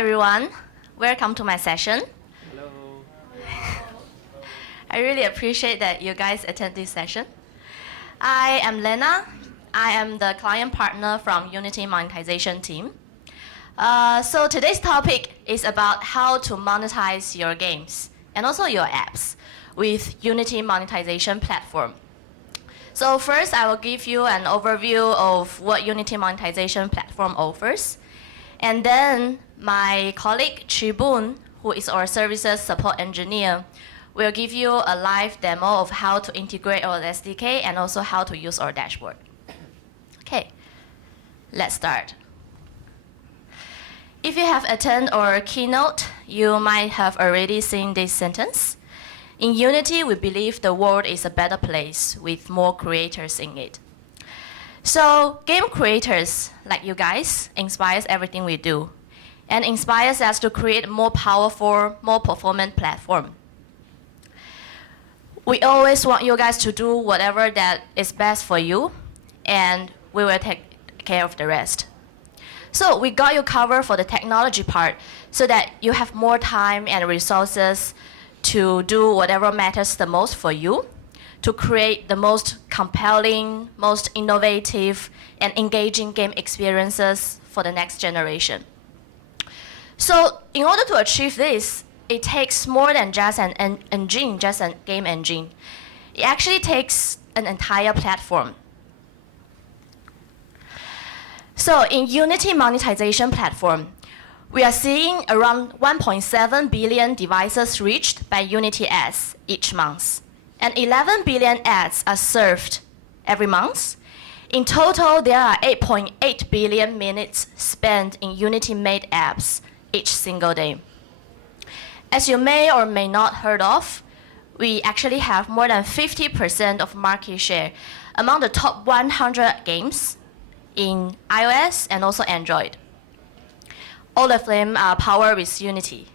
everyone. Welcome to my session. Hello. I really appreciate that you guys attend this session. I am Lenna. I am the client partner from Unity Monetization team. So today's topic is about how to monetize your games and also your apps with Unity Monetization platform. So first, I will give you an overview of what Unity Monetization platform offers. And then my colleague, Chibun, who is our services support engineer, will give you a live demo of how to integrate our SDK and also how to use our dashboard. Okay, let's start. If you have attended our keynote, you might have already seen this sentence. In Unity, we believe the world is a better place with more creators in it. So game creators, like you guys, inspires everything we do and inspires us to create a more powerful, more performant platform. We always want you guys to do whatever that is best for you, and we will take care of the rest. So we got you covered for the technology part so that you have more time and resources to do whatever matters the most for you, to create the most compelling, most innovative, and engaging game experiences for the next generation. So in order to achieve this, it takes more than just an engine, just a game engine. It actually takes an entire platform. So in Unity Monetization platform, we are seeing around 1.7 billion devices reached by Unity-ANZSEA each month. And 11 billion ads are served every month. In total, there are 8.8 billion minutes spent in Unity-made apps each single day. As you may or may not heard of, we actually have more than 50% of market share among the top 100 games in iOS and also Android. All of them are powered with Unity.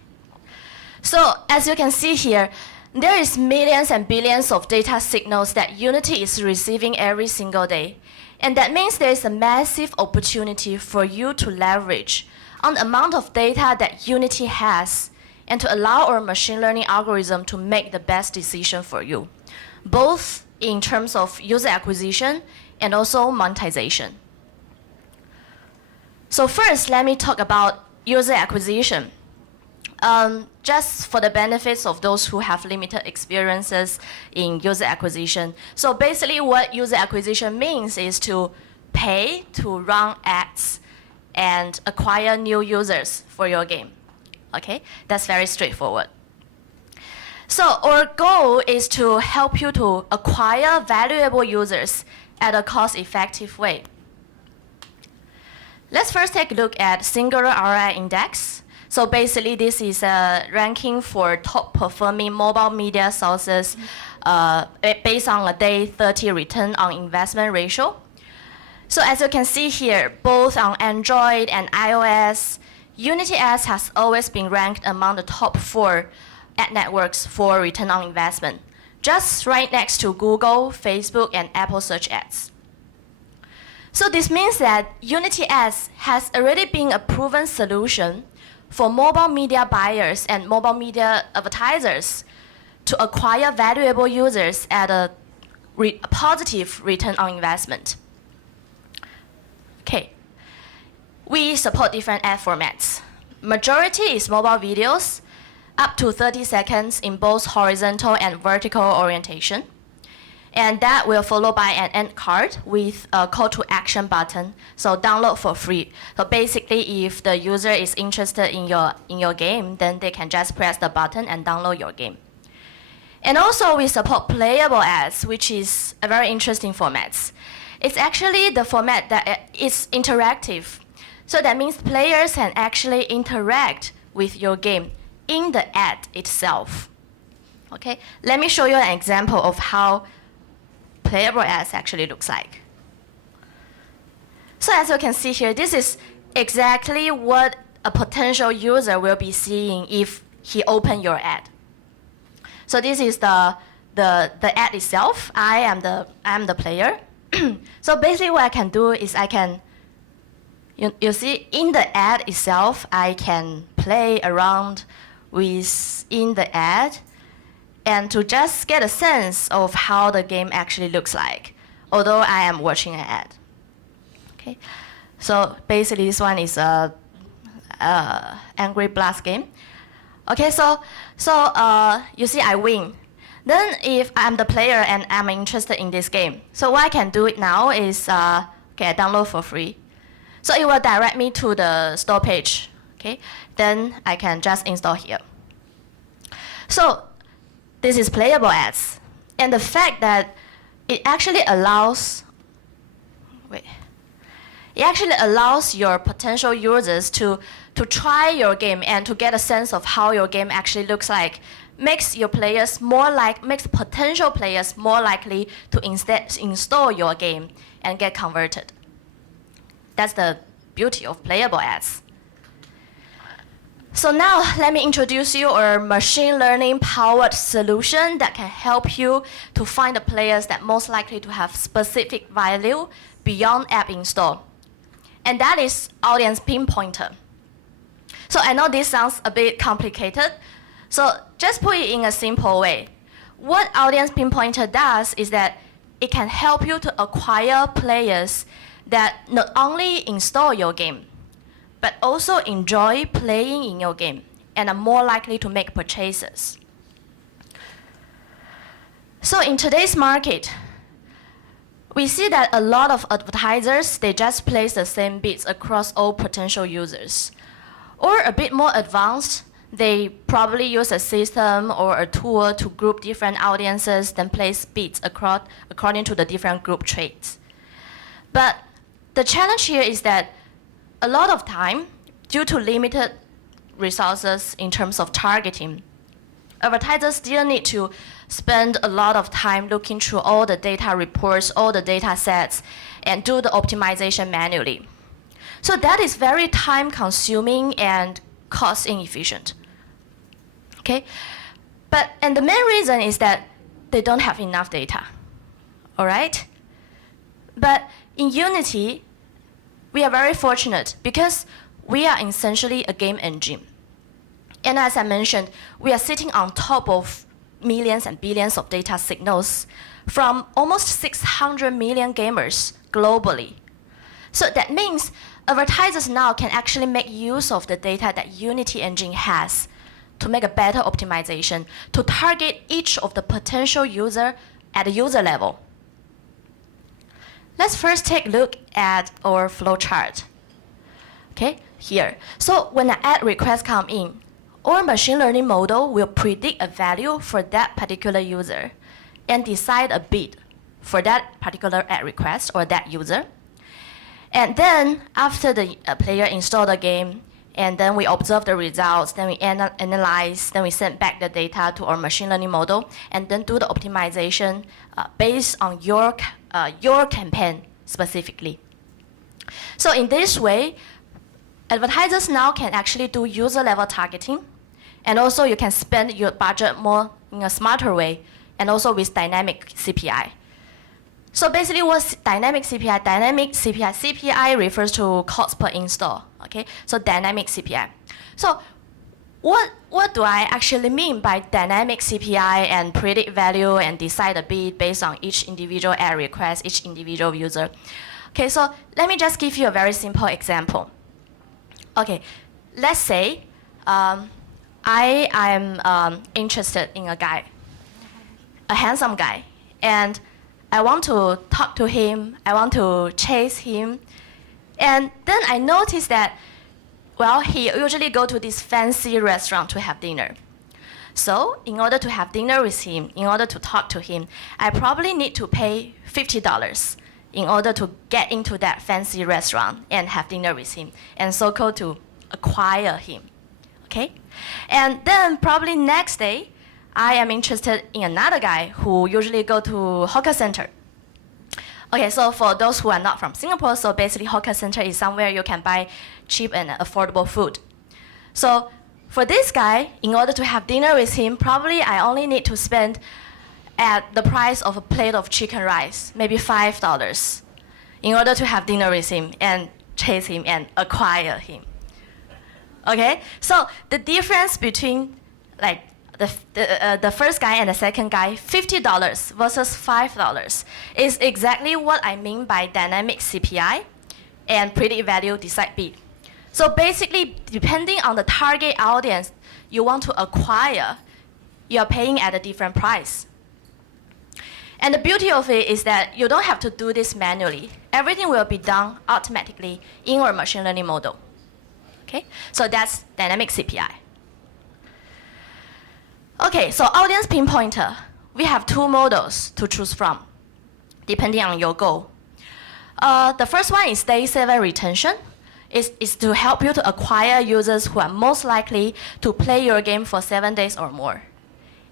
So as you can see here, there is millions and billions of data signals that Unity is receiving every single day. And that means there is a massive opportunity for you to leverage on the amount of data that Unity has and to allow our machine learning algorithm to make the best decision for you, both in terms of user acquisition and also monetization. So first, let me talk about user acquisition. Just for the benefits of those who have limited experiences in user acquisition. So basically what user acquisition means is to pay to run ads and acquire new users for your game. Okay, that's very straightforward. So our goal is to help you to acquire valuable users at a cost-effective way. Let's first take a look at Singular ROI Index. So basically, this is a ranking for top-performing mobile media sources based on a day 30 return on investment ratio. So as you can see here, both on Android and iOS, Unity-ANZSEA has always been ranked among the top 4 ad networks for return on investment, just right next to Google, Facebook, and Apple search ads. So this means that Unity-ANZSEA has already been a proven solution for mobile media buyers and mobile media advertisers to acquire valuable users at a positive return on investment. Okay, we support different ad formats. Majority is mobile videos, up to 30 seconds in both horizontal and vertical orientation. And that will follow by an end card with a call to action button. So download for free. So basically, if the user is interested in your game, then they can just press the button and download your game. And also we support playable ads, which is a very interesting format. It's actually the format that is interactive. So that means players can actually interact with your game in the ad itself. Okay, let me show you an example of how playable ads actually looks like. So as you can see here, this is exactly what a potential user will be seeing if he opens your ad. So this is the ad itself. I am the player. So basically what I can do is I can, you see in the ad itself, I can play around within the ad and to just get a sense of how the game actually looks like, although I am watching an ad. Okay, so basically this one is a Angry Blast game. Okay, so you see I win. Then if I'm the player and I'm interested in this game, so what I can do it now is, okay, I download for free. So it will direct me to the store page, okay? Then I can just install here. So this is Playable Ads. And the fact that it actually allows, it actually allows your potential users to try your game and to get a sense of how your game actually looks like, makes your players makes potential players more likely to install your game and get converted. That's the beauty of Playable Ads. So now let me introduce you a machine learning powered solution that can help you to find the players that most likely to have specific value beyond app install. And that is Audience Pinpointer. So I know this sounds a bit complicated, so just put it in a simple way. What Audience Pinpointer does is that it can help you to acquire players that not only install your game, but also enjoy playing in your game and are more likely to make purchases. So in today's market, we see that a lot of advertisers, they just place the same bids across all potential users. Or a bit more advanced, they probably use a system or a tool to group different audiences, then place bids according to the different group traits. But the challenge here is that a lot of time, due to limited resources in terms of targeting, advertisers still need to spend a lot of time looking through all the data reports, all the data sets, and do the optimization manually. So that is very time consuming and cost inefficient. Okay? And the main reason is that they don't have enough data. All right? But in Unity, we are very fortunate because we are essentially a game engine. And as I mentioned, we are sitting on top of millions and billions of data signals from almost 600 million gamers globally. So that means advertisers now can actually make use of the data that Unity engine has to make a better optimization, to target each of the potential user at the user level. Let's first take a look at our flowchart. Okay, here. So when an ad request comes in, our machine learning model will predict a value for that particular user and decide a bid for that particular ad request or that user. And then after the player install the game, and then we observe the results, then we analyze, then we send back the data to our machine learning model, and then do the optimization based on your campaign specifically. So in this way, advertisers now can actually do user level targeting, and also you can spend your budget more in a smarter way, and also with dynamic CPI. So basically what's dynamic CPI? Dynamic CPI, CPI refers to cost per install, okay? So dynamic CPI. So what do I actually mean by dynamic CPI and predict value and decide a bid based on each individual ad request, each individual user? Okay, so let me just give you a very simple example. Okay, let's say I am interested in a guy, a handsome guy, and I want to talk to him, I want to chase him, and then I notice that, well, he usually go to this fancy restaurant to have dinner. So in order to have dinner with him, in order to talk to him, I probably need to pay $50 in order to get into that fancy restaurant and have dinner with him, and so-called to acquire him, okay? And then probably next day, I am interested in another guy who usually go to hawker center. Okay, so for those who are not from Singapore, so basically hawker center is somewhere you can buy cheap and affordable food. So for this guy, in order to have dinner with him, probably I only need to spend at the price of a plate of chicken rice, maybe $5, in order to have dinner with him and chase him and acquire him. Okay, so the difference between like the first guy and the second guy, $50 versus $5, is exactly what I mean by dynamic CPI and predict value decide bid. So basically, depending on the target audience you want to acquire, you are paying at a different price. And the beauty of it is that you don't have to do this manually. Everything will be done automatically in our machine learning model. Okay, so that's dynamic CPI. Okay, so audience pinpointer. We have two models to choose from, depending on your goal. The first one is day 7 retention. Is to help you to acquire users who are most likely to play your game for 7 days or more.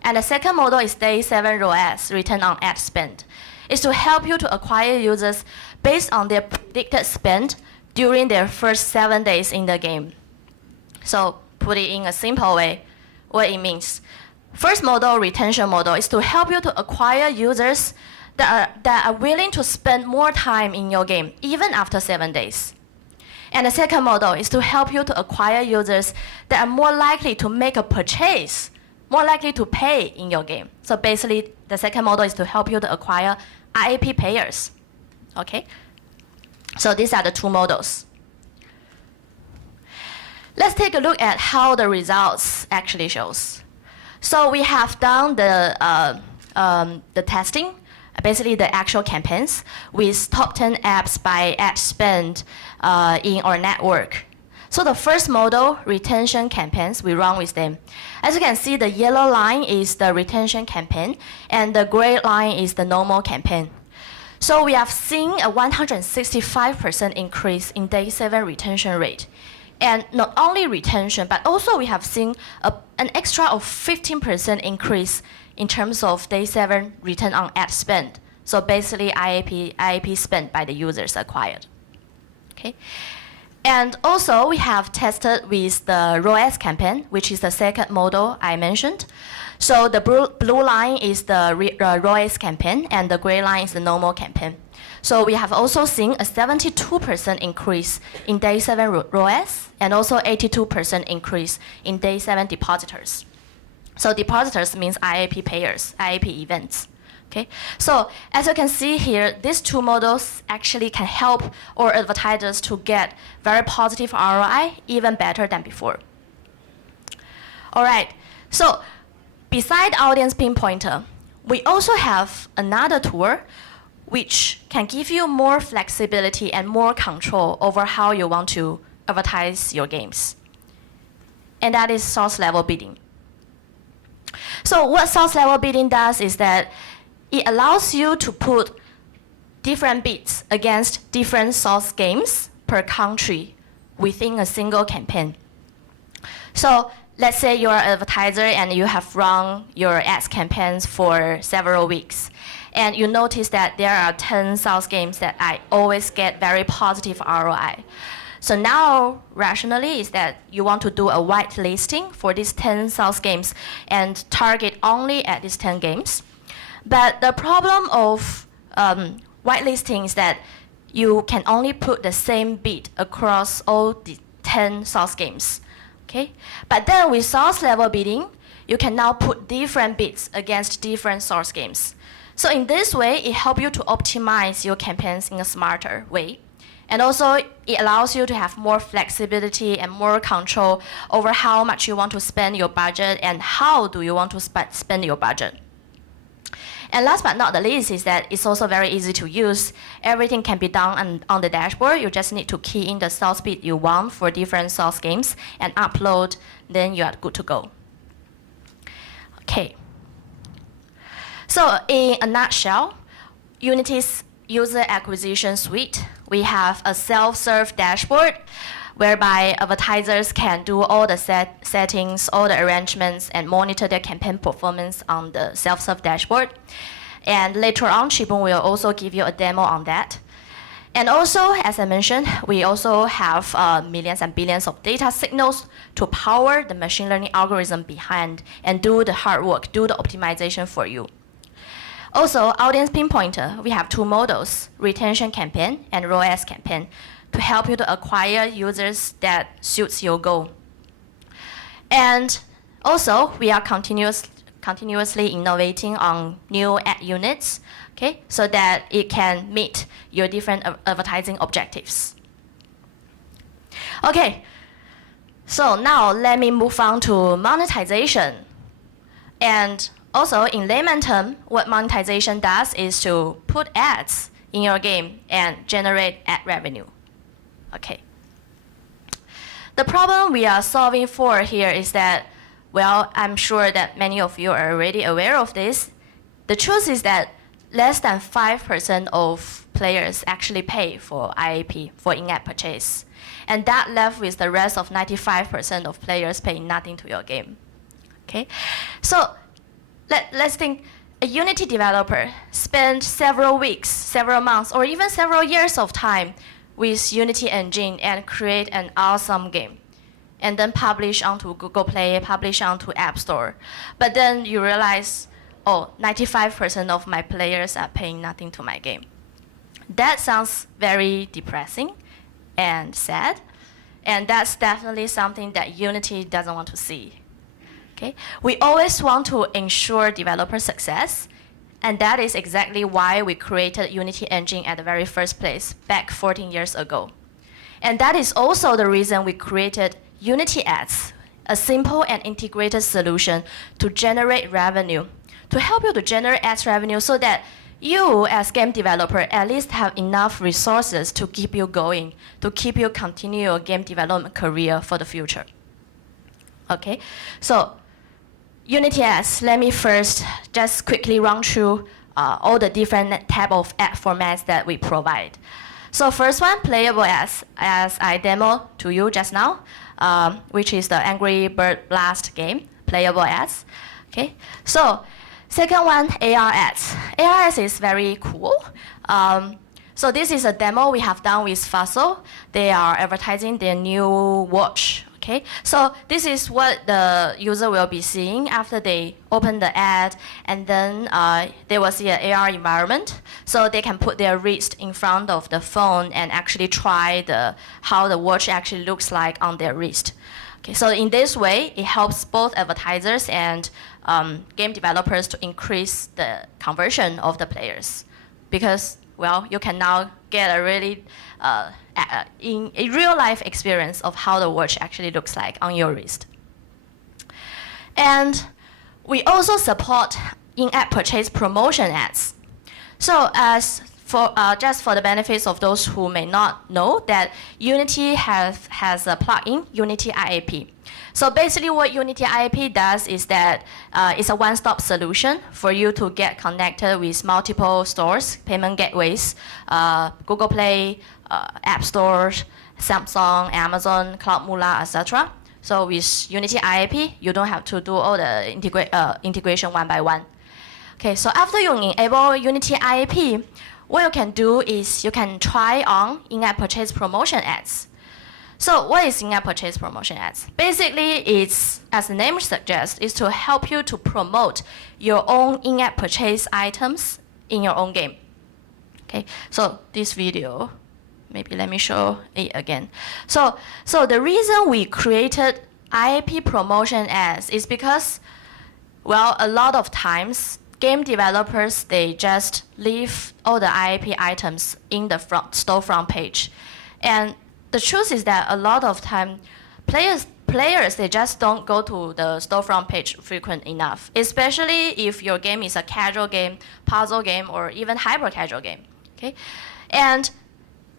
And the second model is day 7 ROAS, return on ad spend. Is to help you to acquire users based on their predicted spend during their first 7 days in the game. So put it in a simple way, what it means. First model, retention model, is to help you to acquire users that are willing to spend more time in your game, even after 7 days. And the second model is to help you to acquire users that are more likely to make a purchase, more likely to pay in your game. So basically, the second model is to help you to acquire IAP payers. Okay? So these are the two models. Let's take a look at how the results actually shows. So we have done the testing, basically the actual campaigns, with top 10 apps by ad spend in our network. So the first model, retention campaigns, we run with them. As you can see, the yellow line is the retention campaign, and the gray line is the normal campaign. So we have seen a 165% increase in day 7 retention rate. And not only retention, but also we have seen an extra of 15% increase in terms of day 7 return on ad spend. So basically IAP spent by the users acquired. Okay. And also we have tested with the ROAS campaign, which is the second model I mentioned. So the blue line is the ROAS campaign and the gray line is the normal campaign. So we have also seen a 72% increase in day 7 ROAS and also 82% increase in day 7 depositors. So depositors means IAP payers, IAP events. Okay? So as you can see here, these two models actually can help our advertisers to get very positive ROI, even better than before. All right, so beside audience pinpointer, we also have another tool which can give you more flexibility and more control over how you want to advertise your games. And that is source level bidding. So what source level bidding does is that it allows you to put different bids against different source games per country within a single campaign. So let's say you're an advertiser and you have run your ads campaigns for several weeks. And you notice that there are 10 source games that I always get very positive ROI. So now, rationally, is that you want to do a whitelisting for these 10 source games and target only at these 10 games. But the problem of whitelisting is that you can only put the same bid across all the 10 source games. Okay? But then with source level bidding, you can now put different bids against different source games. So in this way, it helps you to optimize your campaigns in a smarter way. And also, it allows you to have more flexibility and more control over how much you want to spend your budget and how do you want to spend your budget. And last but not the least is that it's also very easy to use. Everything can be done on the dashboard. You just need to key in the source bid you want for different source games and upload, then you are good to go. Okay. So in a nutshell, Unity's user acquisition suite, we have a self-serve dashboard whereby advertisers can do all the settings, all the arrangements, and monitor their campaign performance on the self-serve dashboard. And later on, Chibun will also give you a demo on that. And also, as I mentioned, we also have millions and billions of data signals to power the machine learning algorithm behind and do the hard work, do the optimization for you. Also, audience pinpointer, we have two models, retention campaign and ROAS campaign, to help you to acquire users that suits your goal. And also, we are continuously innovating on new ad units, okay, so that it can meet your different advertising objectives. Okay, so now let me move on to monetization. And also, in layman term, what monetization does is to put ads in your game and generate ad revenue. Okay. The problem we are solving for here is that, well, I'm sure that many of you are already aware of this. The truth is that less than 5% of players actually pay for IAP, for in-app purchase. And that left with the rest of 95% of players paying nothing to your game. Okay? So let's think a Unity developer spent several weeks, several months, or even several years of time with Unity engine and create an awesome game, and then publish onto Google Play, publish onto App Store. But then you realize, oh, 95% of my players are paying nothing to my game. That sounds very depressing and sad, and that's definitely something that Unity doesn't want to see. Okay? We always want to ensure developer success, and that is exactly why we created Unity Engine at the very first place back 14 years ago. And that is also the reason we created Unity-ANZSEA, a simple and integrated solution to generate revenue, to help you to generate ads revenue so that you as game developer at least have enough resources to keep you going, to keep you continue your game development career for the future. Okay, so Unity-ANZSEA, let me first just quickly run through all the different type of ad formats that we provide. So first one, Playable Ads, as I demoed to you just now, which is the Angry Bird Blast game, Playable Ads. Okay, so second one, AR Ads. AR Ads is very cool. So this is a demo we have done with Fossil. They are advertising their new watch. Okay, so this is what the user will be seeing after they open the ad, and then they will see an AR environment, so they can put their wrist in front of the phone and actually try how the watch actually looks like on their wrist. Okay, so in this way, it helps both advertisers and game developers to increase the conversion of the players, because, well, you can now get a really in a real-life experience of how the watch actually looks like on your wrist. And we also support in-app purchase promotion ads. So as for just for the benefits of those who may not know, that Unity has a plugin, Unity-IAP. So basically what Unity-IAP does is that it's a one-stop solution for you to get connected with multiple stores, payment gateways, Google Play, App Stores, Samsung, Amazon, Cloud Moolah, etc. So with Unity-IAP, you don't have to do all the integration one by one. Okay, so after you enable Unity-IAP, what you can do is you can try on in-app purchase promotion ads. So what is in-app purchase promotion ads? Basically, it's, as the name suggests, is to help you to promote your own in-app purchase items in your own game. Okay, so this video, maybe let me show it again. So the reason we created IAP promotion ads is because, well, a lot of times, game developers, they just leave all the IAP items in the storefront page. And the truth is that a lot of time, players, they just don't go to the storefront page frequent enough, especially if your game is a casual game, puzzle game, or even hyper-casual game. Okay? And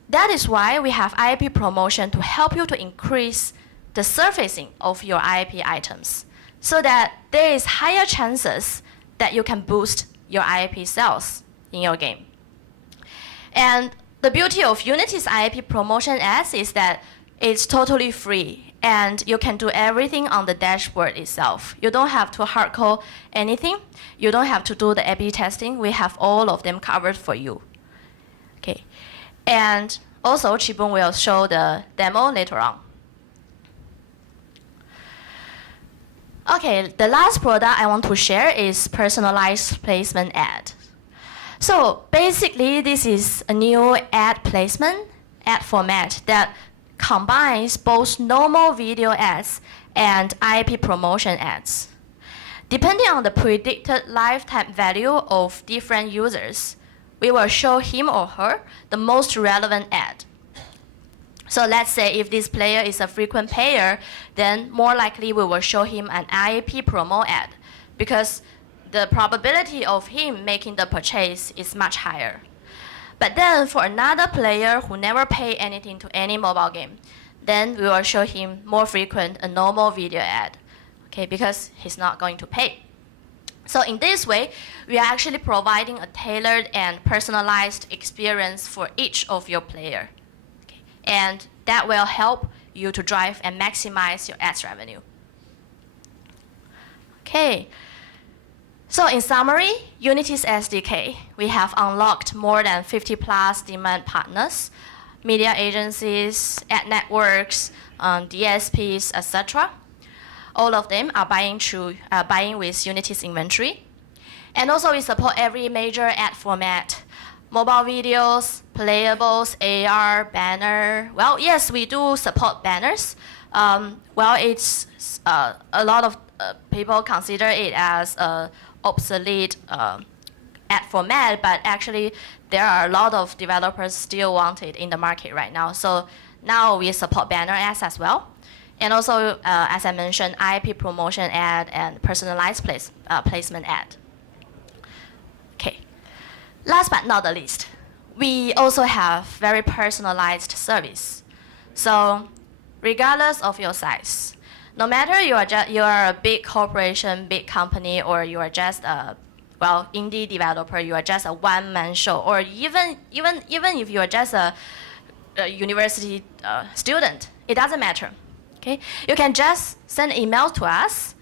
that is why we have IAP promotion to help you to increase the surfacing of your IAP items so that there is higher chances that you can boost your IAP sales in your game. And the beauty of Unity's IAP promotion ads is that it's totally free and you can do everything on the dashboard itself. You don't have to hard code anything. You don't have to do the A/B testing. We have all of them covered for you. Okay. And also, Chibun will show the demo later on. Okay, the last product I want to share is personalized placement ad. So basically, this is a new ad placement, ad format that combines both normal video ads and IAP promotion ads. Depending on the predicted lifetime value of different users, we will show him or her the most relevant ad. So let's say if this player is a frequent payer, then more likely we will show him an IAP promo ad because the probability of him making the purchase is much higher. But then for another player who never pay anything to any mobile game, then we will show him more frequent a normal video ad, okay, because he's not going to pay. So in this way, we are actually providing a tailored and personalized experience for each of your player. Okay? And that will help you to drive and maximize your ads revenue. Okay. So in summary, Unity's SDK, we have unlocked more than 50 plus demand partners, media agencies, ad networks, DSPs, etc. All of them are buying with Unity's inventory. And also we support every major ad format, mobile videos, playables, AR, banner. Well, yes, we do support banners. Well, it's a lot of people consider it as an obsolete ad format, but actually there are a lot of developers still want it in the market right now. So now we support banner ads as well. And also, as I mentioned, IAP promotion ad and personalized placement ad. Okay. Last but not the least, we also have very personalized service. So regardless of your size, no matter you are a big corporation, big company, or you are just a indie developer, you are just a one-man show, or even if you are just a university student, it doesn't matter. Okay? You can just send an email to us,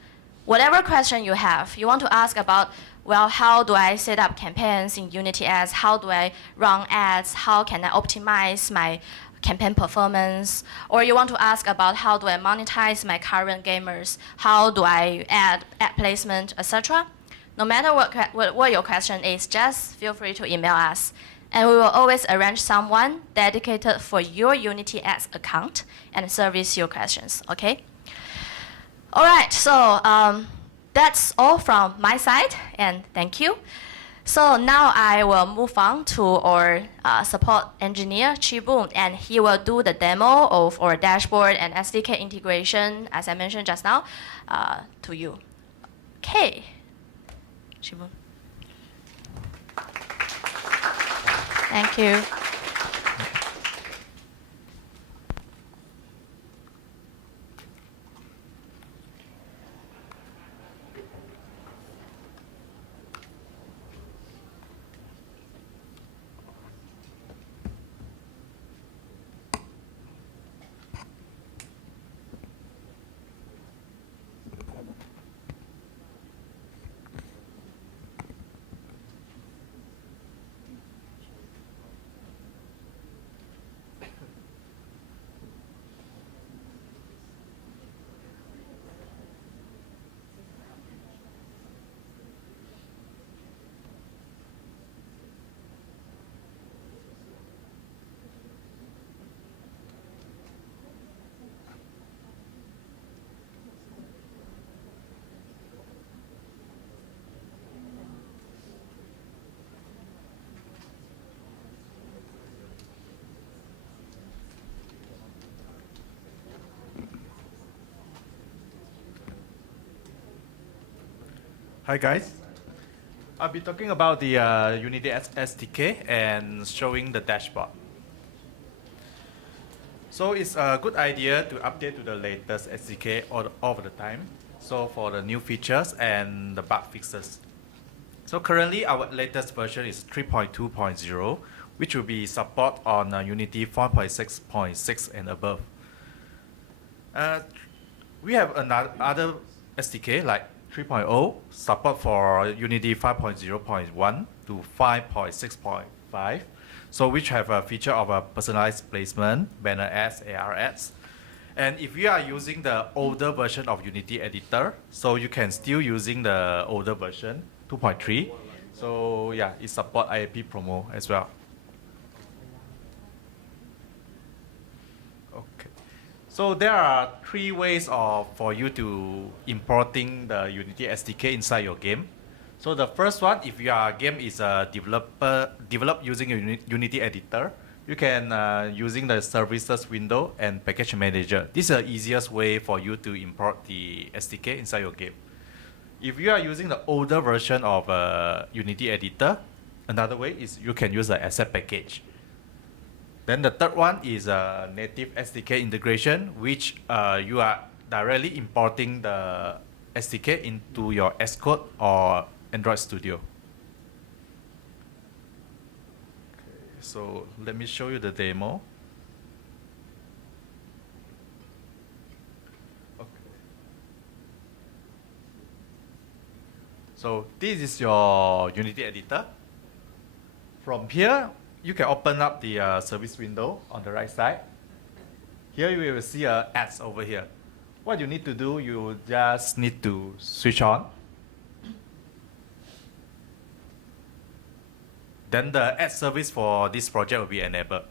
whatever question you have. You want to ask about, well, how do I set up campaigns in Unity Ads? How do I run ads? How can I optimize my campaign performance? Or you want to ask about how do I monetize my current gamers? How do I add ad placement, etc.? No matter what your question is, just feel free to email us. And we will always arrange someone dedicated for your Unity Ads account and service your questions, okay? All right, so that's all from my side, and thank you. So now I will move on to our support engineer, Chibu, and he will do the demo of our dashboard and SDK integration, as I mentioned just now, to you. Okay, Chibu. Thank you. Hi guys. I'll be talking about the Unity SDK and showing the dashboard. So it's a good idea to update to the latest SDK all the time. So for the new features and the bug fixes. So currently our latest version is 3.2.0, which will be support on Unity 4.6.6 and above. We have another SDK like 3.0, support for Unity 5.0.1 to 5.6.5, so which have a feature of a personalized placement, banner ads, AR ads. And if you are using the older version of Unity editor, so you can still using the older version, 2.3. So yeah, it support IAP promo as well. Okay. So there are three ways for you to importing the Unity SDK inside your game. So the first one, if your game is a developed using a Unity editor, you can using the services window and package manager. This is the easiest way for you to import the SDK inside your game. If you are using the older version of Unity editor, another way is you can use the asset package. Then the third one is a native SDK integration, which you are directly importing the SDK into your Xcode or Android Studio. Okay, so let me show you the demo. Okay. So this is your Unity editor. From here, you can open up the service window on the right side. Here you will see ads over here. What you need to do, you just need to switch on. Then the ad service for this project will be enabled.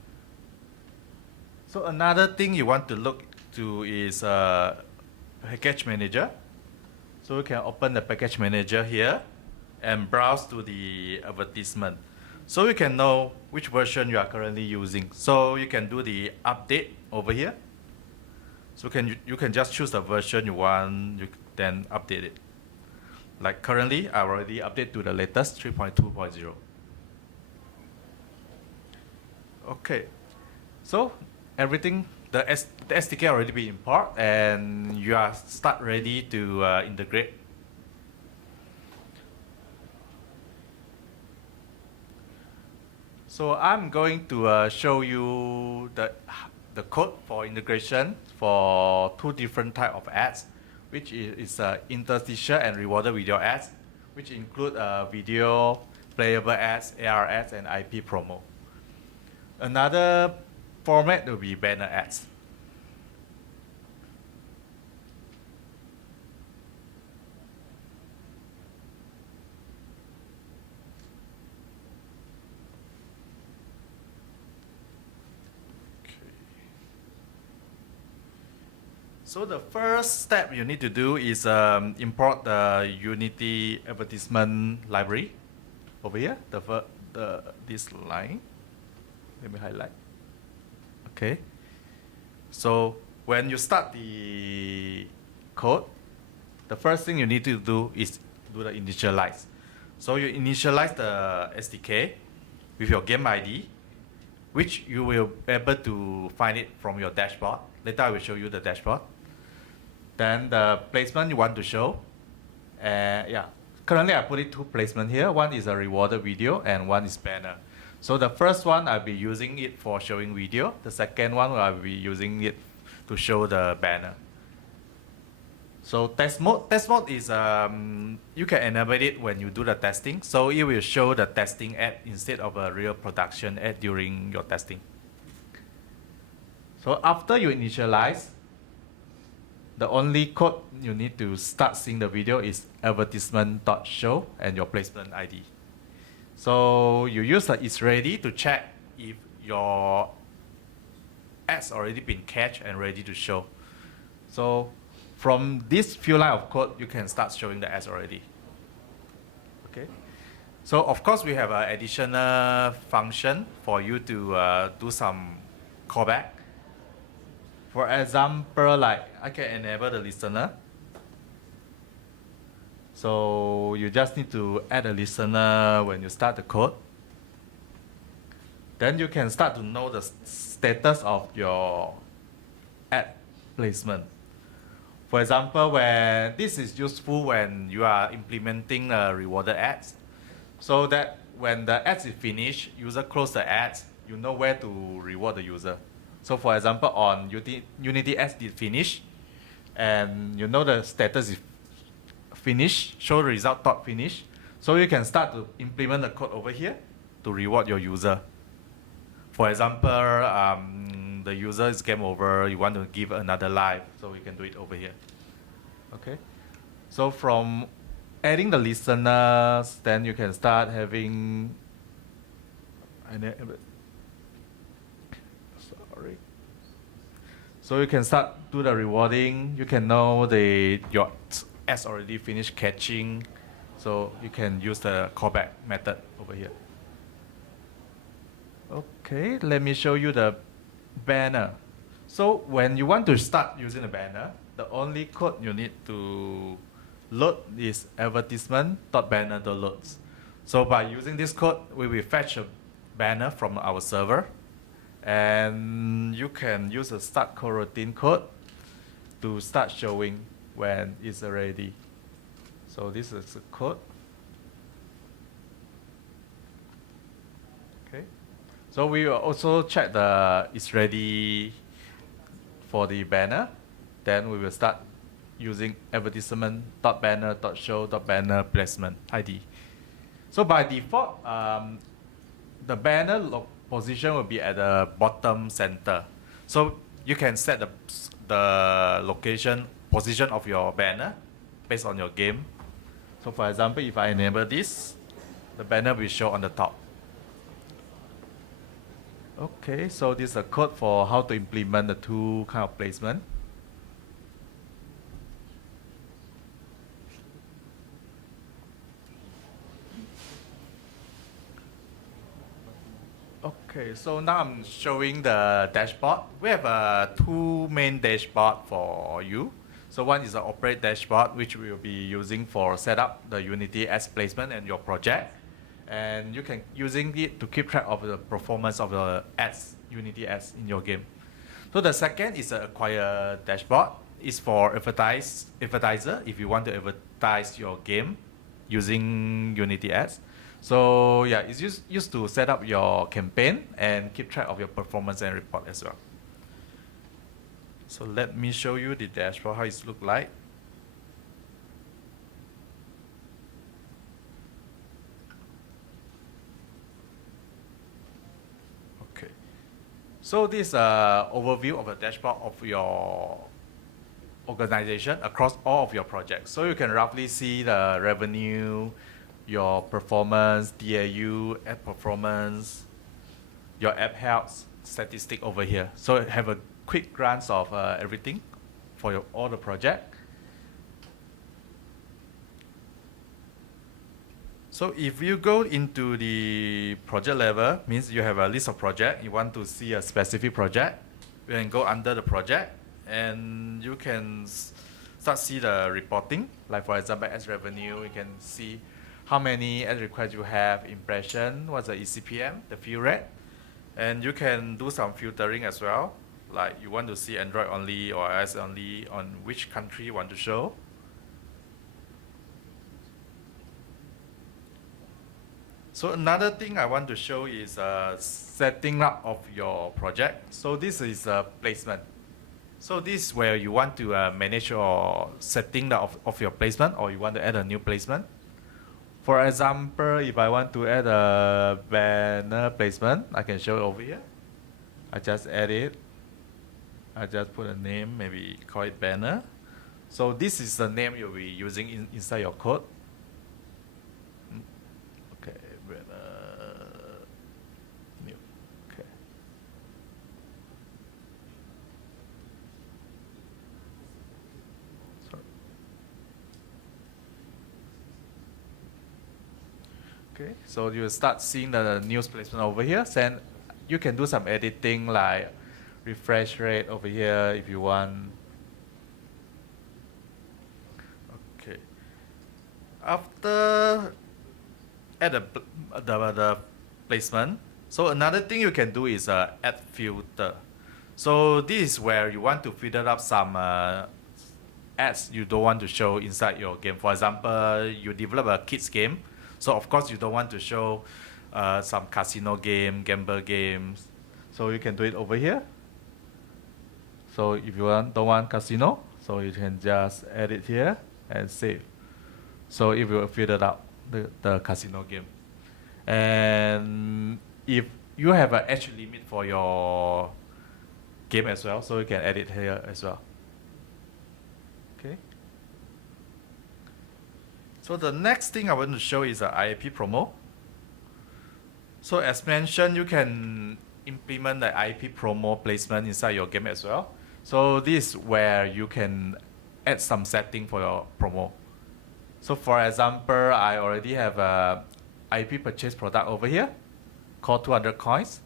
So another thing you want to look to is package manager. So you can open the package manager here and browse to the advertisement. So you can know which version you are currently using. So you can do the update over here. So you can just choose the version you want, then update it. Like currently, I already updated to the latest 3.2.0. Okay, so everything, the SDK already been imported and you are start ready to integrate. So I'm going to show you the code for integration for two different type of ads, which is interstitial and rewarded video ads, which include video, playable ads, AR ads, and IP promo. Another format will be banner ads. So the first step you need to do is import the Unity advertisement library over here, this line. Let me highlight. Okay. So when you start the code, the first thing you need to do is do the initialize. So you initialize the SDK with your game ID, which you will be able to find it from your dashboard. Later I will show you the dashboard. Then the placement you want to show. Yeah, currently I put it two placement here. One is a rewarded video and one is banner. So the first one I'll be using it for showing video. The second one I'll be using it to show the banner. So test mode is you can enable it when you do the testing. So it will show the testing ad instead of a real production ad during your testing. So after you initialize, the only code you need to start seeing the video is advertisement.show and your placement ID. So you use the is ready to check if your ads already been cached and ready to show. So from this few line of code, you can start showing the ads already. Okay. So of course we have an additional function for you to do some callback. For example, like I can enable the listener. So you just need to add a listener when you start the code. Then you can start to know the status of your ad placement. For example, when this is useful when you are implementing rewarded ads, so that when the ads is finished, user close the ads, you know where to reward the user. So for example, on Unity ads did finish, and you know the status is finish, show result dot finish. So you can start to implement the code over here to reward your user. For example, the user is game over, you want to give another life, so you can do it over here. Okay. So from adding the listeners, then you can start having So you can start do the rewarding. You can know your ads already finished catching. So you can use the callback method over here. Okay, let me show you the banner. So when you want to start using the banner, the only code you need to load is advertisement.banner.loads. So by using this code, we will fetch a banner from our server, and you can use a start coroutine code to start showing when it's ready. So this is the code. Okay. So we will also check it's ready for the banner. Then we will start using advertisement.banner.show.banner placement ID. So by default, the banner position will be at the bottom center. So you can set the location position of your banner based on your game. So for example, if I enable this, the banner will show on the top. Okay, so this is a code for how to implement the two kind of placement. Okay, so now I'm showing the dashboard. We have two main dashboard for you. So one is the operate dashboard, which we will be using for set up the Unity ads placement and your project. And you can using it to keep track of the performance of the ads, Unity ads in your game. So the second is the acquire dashboard. It's for advertiser if you want to advertise your game using Unity ads. So yeah, it's used to set up your campaign and keep track of your performance and report as well. So let me show you the dashboard, how it looks like. Okay. So this is an overview of the dashboard of your organization across all of your projects. So you can roughly see the revenue, your performance, DAU, ad performance, your app health statistic over here. So have a quick glance of everything for all the project. So if you go into the project level, means you have a list of projects, you want to see a specific project, you can go under the project and you can start see the reporting. Like for example, as revenue, you can see how many ad requests you have, impression, what's the eCPM, the fill rate, and you can do some filtering as well. Like you want to see Android only or iOS only, on which country you want to show. So another thing I want to show is setting up of your project. So this is a placement. So this is where you want to manage your setting of your placement, or you want to add a new placement. For example, if I want to add a banner placement, I can show it over here. I just add it. I just put a name, maybe call it banner. So this is the name you'll be using inside your code. Okay, banner new. Okay. Sorry. Okay, so you start seeing the news placement over here. Then you can do some editing like refresh rate over here if you want. Okay. After add the placement, so another thing you can do is add filter. So this is where you want to filter up some ads you don't want to show inside your game. For example, you develop a kids game, so of course you don't want to show some casino game, gamble games. So you can do it over here. So if you don't want casino, so you can just add it here and save. So it will filter out the casino game. And if you have an age limit for your game as well, so you can add it here as well. Okay. So the next thing I want to show is an IAP promo. So as mentioned, you can implement the IAP promo placement inside your game as well. So this is where you can add some setting for your promo. So for example, I already have a IP purchase product over here called 200 coins.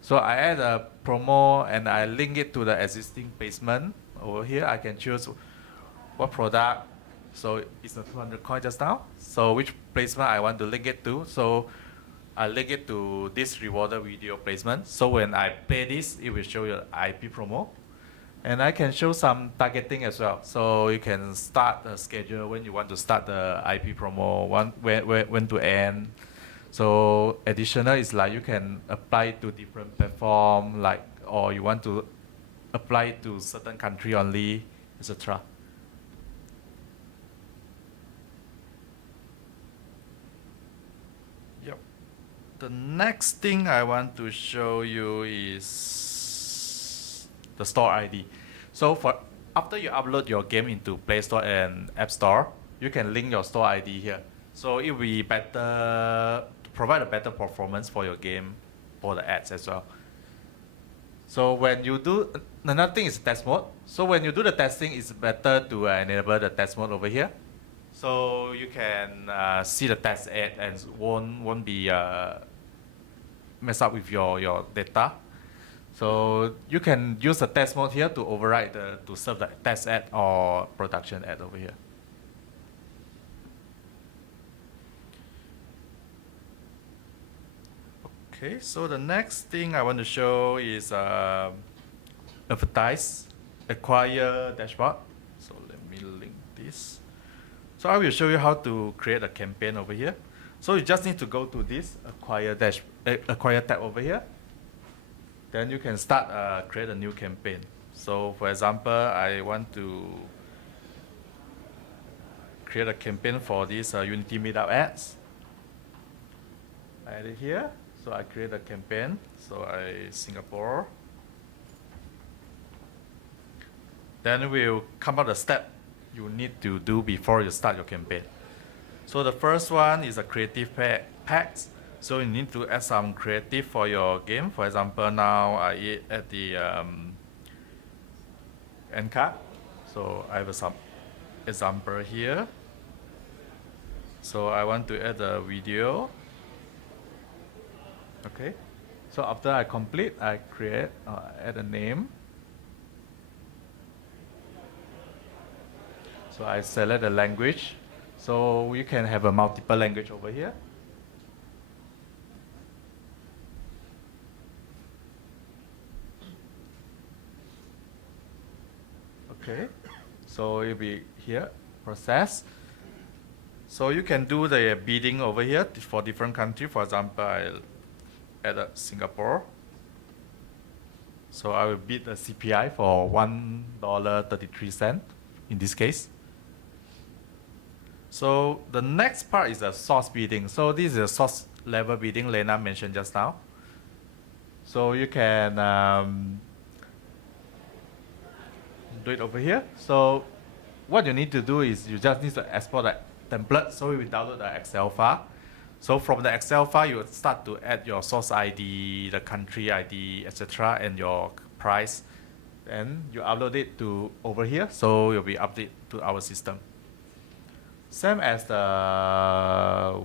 So I add a promo and I link it to the existing placement. Over here, I can choose what product. So it's a 200 coin just now. So which placement I want to link it to. So I link it to this rewarded video placement. So when I play this, it will show you IP promo. And I can show some targeting as well. So you can start the schedule when you want to start the IP promo, when to end. So additional is like you can apply it to different platform, like, or you want to apply it to certain country only, etc. Yep. The next thing I want to show you is the store ID. So after you upload your game into Play Store and App Store, you can link your store ID here. So it will be better, provide a better performance for your game, for the ads as well. So when you do, another thing is test mode. So when you do the testing, it's better to enable the test mode over here. So you can see the test ad and won't be mess up with your data. So you can use the test mode here to override to serve the test ad or production ad over here. Okay, so the next thing I want to show is advertise, acquire dashboard. So let me link this. So I will show you how to create a campaign over here. So you just need to go to this acquire tab over here. Then you can start create a new campaign. So for example, I want to create a campaign for this Unity meetup ads. I add it here. So I create a campaign. So Singapore. Then we'll come out the step you need to do before you start your campaign. So the first one is a creative packs. So you need to add some creative for your game. For example, now I add the end card. So I have some example here. So I want to add a video. Okay. So after I complete, I create, add a name. So I select the language. So you can have a multiple language over here. Okay, so it'll be here, process. So you can do the bidding over here for different countries. For example, I'll add Singapore. So I will bid the CPI for $1.33 in this case. So the next part is the source bidding. So this is a source level bidding Lenna mentioned just now. So you can do it over here. So what you need to do is you just need to export a template. So we will download the Excel file. So from the Excel file, you will start to add your source ID, the country ID, etc., and your price. Then you upload it to over here. So you'll be updated to our system. Same as the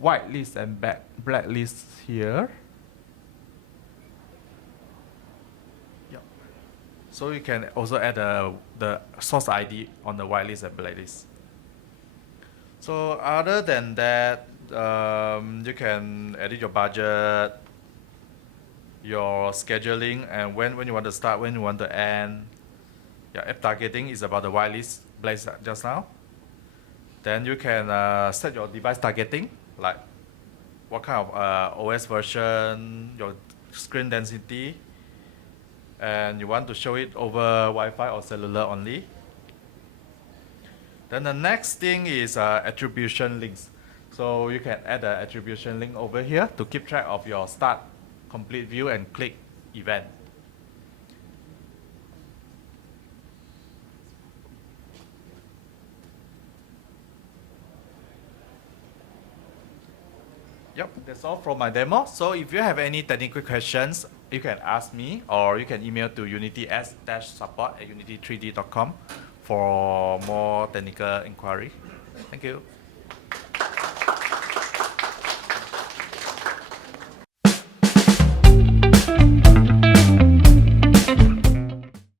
whitelist and blacklist here. Yep. So you can also add the source ID on the whitelist and blacklist. So other than that, you can edit your budget, your scheduling, and when you want to start, when you want to end. Yeah, app targeting is about the whitelist blacklist just now. Then you can set your device targeting, like what kind of OS version, your screen density, and you want to show it over Wi-Fi or cellular only. Then the next thing is attribution links. So you can add an attribution link over here to keep track of your start, complete view, and click event. Yep, that's all from my demo. So if you have any technical questions, you can ask me or you can email to unity-support@unity3d.com for more technical inquiry. Thank you.